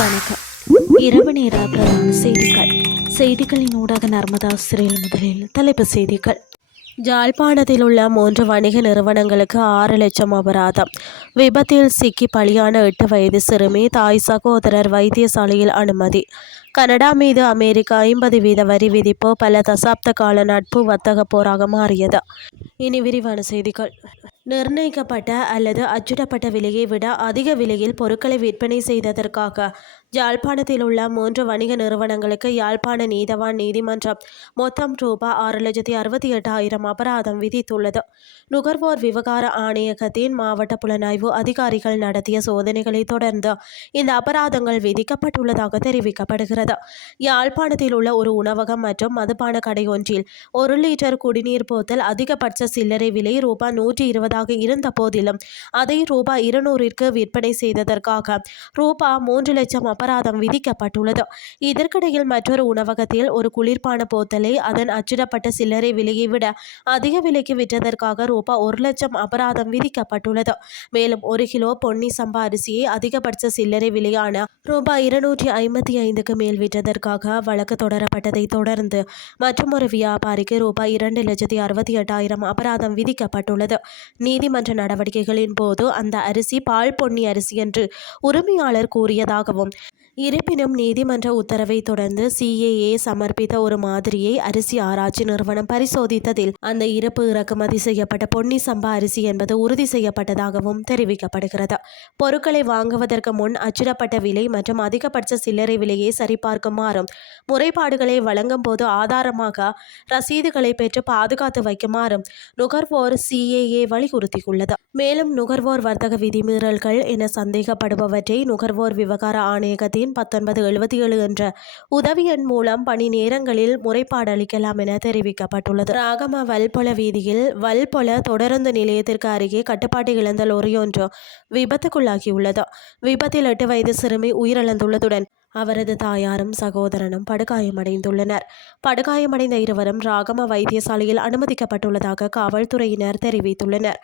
வணக்கம். இரவு நேர பிரதான செய்திகளின் ஊடாக நர்மதா சிறையில் முதலில் தலைப்புச் செய்திகள். யாழ்ப்பாணத்தில் உள்ள 3 வணிக நிறுவனங்களுக்கு 6 லட்சம் அபராதம். விபத்தில் சிக்கி பலியான 8 வயது சிறுமி தாய் சகோதரர் வைத்தியசாலையில் அனுமதி. கனடா மீது அமெரிக்கா 50% வரி விதிப்பு பல தசாப்த கால நட்பு வர்த்தக போராக மாறியது. இனி விரிவான செய்திகள். நிர்ணயிக்கப்பட்ட அல்லது அச்சிடப்பட்ட விலையை விட அதிக விலையில் பொருட்களை விற்பனை செய்ததற்காக யாழ்ப்பாணத்தில் உள்ள 3 வணிக நிறுவனங்களுக்கு யாழ்ப்பாண நீதவான் நீதிமன்றம் மொத்தம் ரூபாய் 6,68,000 அபராதம் விதித்துள்ளது. நுகர்வோர் விவகார ஆணையகத்தின் மாவட்ட புலனாய்வு அதிகாரிகள் நடத்திய சோதனைகளை தொடர்ந்து இந்த அபராதங்கள் விதிக்கப்பட்டுள்ளதாக தெரிவிக்கப்படுகிறது. யாழ்ப்பாணத்தில் உள்ள ஒரு உணவகம் மற்றும் மதுபான கடை ஒன்றில் 1 லிட்டர் குடிநீர் போத்தல் அதிகபட்ச சில்லறை விலை ரூபாய் 120 இருந்த போதிலும் அதை ரூபாய் 200ற்கு விற்பனை செய்ததற்காக ரூபாய் 3 லட்சம் அபராதம் விதிக்கப்பட்டுள்ளது. இதற்கிடையில் மற்றொரு உணவகத்தில் ஒரு குளிர்பான போத்தலை அதன் அச்சிடப்பட்ட சில்லறை விலையை விட அதிக விலைக்கு விற்றதற்காக ரூபாய் 1 லட்சம் அபராதம் விதிக்கப்பட்டுள்ளது. மேலும் 1 கிலோ பொன்னி சம்பா அரிசியை அதிகபட்ச சில்லறை விலையான ரூபாய் 255க்கு மேல் விற்றதற்காக வழக்கு தொடரப்பட்டதை தொடர்ந்து மற்றொரு வியாபாரிக்கு ரூபாய் 2,68,000 அபராதம் விதிக்கப்பட்டுள்ளது. நீதிமன்ற நடவடிக்கைகளின் போது அந்த அரிசி பால் பொன்னி அரிசி என்று உரிமையாளர் கூறியதாகவும், இருப்பினும் நீதிமன்ற உத்தரவை தொடர்ந்து CAA சமர்ப்பித்த ஒரு மாதிரியை அரிசி ஆராய்ச்சி நிறுவனம் பரிசோதித்ததில் அந்த இறக்குமதி செய்யப்பட்ட பொன்னி சம்பா அரிசி என்பது உறுதி செய்யப்பட்டதாகவும் தெரிவிக்கப்படுகிறது. பொருட்களை வாங்குவதற்கு முன் அச்சிடப்பட்ட விலை மற்றும் அதிகபட்ச சில்லறை விலையை சரிபார்க்குமாறும், முறைப்பாடுகளை வழங்கும் போது ஆதாரமாக ரசீதுகளை பெற்று பாதுகாத்து வைக்குமாறும் நுகர்வோர் CAA வலியுறுத்தியுள்ளது. மேலும் நுகர்வோர் வர்த்தக விதிமீறல்கள் என சந்தேகப்படுபவற்றை நுகர்வோர் விவகார ஆணையகத்தின் 1977 என்ற உதவி எண் மூலம் பணி நேரங்களில் முறைப்பாடு அளிக்கலாம் என தெரிவிக்கப்பட்டுள்ளது. ராகம வல்பொல வீதியில் வல்பொல தொடருந்து நிலையத்திற்கு அருகே கட்டுப்பாட்டை இழந்த லொரியொன்று விபத்துக்குள்ளாகியுள்ளது. விபத்தில் 8 வயது சிறுமி உயிரிழந்துள்ளதுடன் அவரது தாயாரும் சகோதரனும் படுகாயமடைந்துள்ளனர். படுகாயமடைந்த இருவரும் ராகம வைத்தியசாலையில் அனுமதிக்கப்பட்டுள்ளதாக காவல்துறையினர் தெரிவித்துள்ளனர்.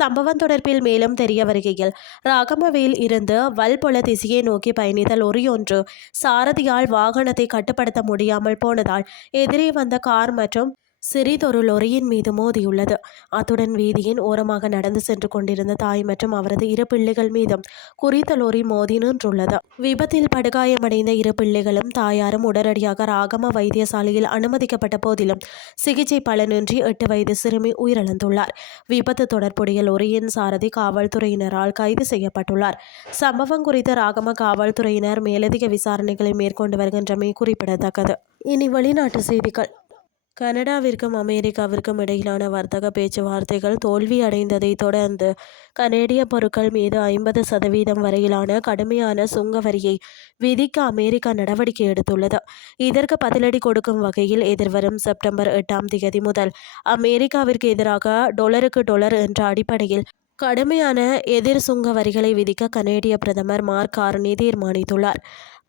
சம்பவம் தொடர்பில் மேலும் தெரிய வருகையில், ராகமவில் இருந்து வல்பொல திசையை நோக்கி பயணித்த லொரியொன்று சாரதியால் வாகனத்தை கட்டுப்படுத்த முடியாமல் போனதால் எதிரே வந்த கார் மற்றும் சிறிதொரு லொரியின் மீது மோதியுள்ளது. அத்துடன் வீதியின் ஓரமாக நடந்து சென்று கொண்டிருந்த தாய் மற்றும் அவரது 2 பிள்ளைகள் மீதும் குறித்த லொரி மோதி நின்றுள்ளது. விபத்தில் படுகாயமடைந்த 2 பிள்ளைகளும் தாயாரும் உடனடியாக ராகம வைத்தியசாலையில் அனுமதிக்கப்பட்ட போதிலும் சிகிச்சை பலனின்றி 8 வயது சிறுமி உயிரிழந்துள்ளார். விபத்து தொடர்புடைய லொரியின் சாரதி காவல்துறையினரால் கைது செய்யப்பட்டுள்ளார். சம்பவம் குறித்து ராகம காவல்துறையினர் மேலதிக விசாரணைகளை மேற்கொண்டு வருகின்றமை குறிப்பிடத்தக்கது. இனி வெளிநாட்டு செய்திகள். கனடாவிற்கும் அமெரிக்காவிற்கும் இடையிலான வர்த்தக பேச்சுவார்த்தைகள் தோல்வியடைந்ததை தொடர்ந்து கனேடிய பொருட்கள் மீது 50% வரையிலான கடுமையான சுங்க வரியை விதிக்க அமெரிக்கா நடவடிக்கை எடுத்துள்ளது. இதற்கு பதிலடி கொடுக்கும் வகையில் எதிர்வரும் செப்டம்பர் 8ஆம் தேதி முதல் அமெரிக்காவிற்கு எதிராக டாலருக்கு டாலர் என்ற அடிப்படையில் கடுமையான எதிர் சுங்க வரிகளை விதிக்க கனேடிய பிரதமர் மார்க் கார்னி தீர்மானித்துள்ளார்.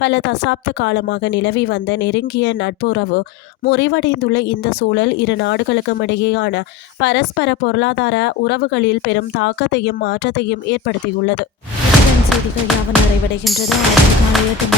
பல தசாப்த காலமாக நிலவி வந்த நெருங்கிய நட்புறவு முறிவடைந்துள்ள இந்த சூழல் இரு நாடுகளுக்கும் இடையேயான பரஸ்பர பொருளாதார உறவுகளில் பெரும் தாக்கத்தையும் மாற்றத்தையும் ஏற்படுத்தியுள்ளது. செய்திகள் யாவும் நிறைவடைகின்றது. காலை 8